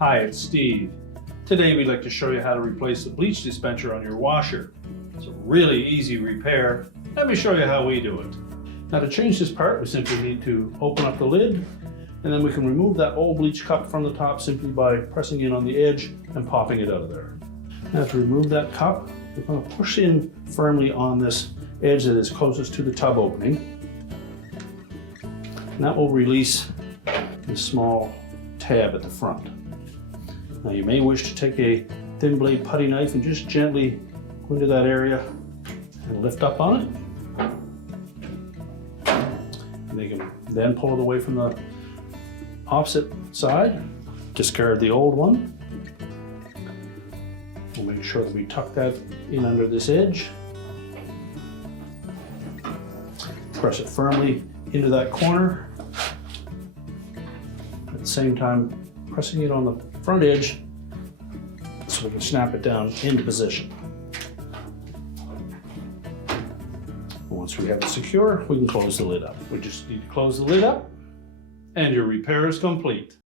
Hi, it's Steve. Today we'd like to show you how to replace the bleach dispenser on your washer. It's a really easy repair. Let me show you how we do it. Now to change this part, we simply need to open up the lid, and then we can remove that old bleach cup from the top simply by pressing in on the edge and popping it out of there. Now to remove that cup, we're going to push in firmly on this edge that is closest to the tub opening. And that will release the small tab at the front. Now you may wish to take a thin blade putty knife and just gently go into that area and lift up on it. And they can then pull it away from the opposite side. Discard the old one. We'll make sure that we tuck that in under this edge. Press it firmly into that corner. At the same time, pressing it on the front edge so we can snap it down into position. Once we have it secure, we can close the lid up. We just need to close the lid up and your repair is complete.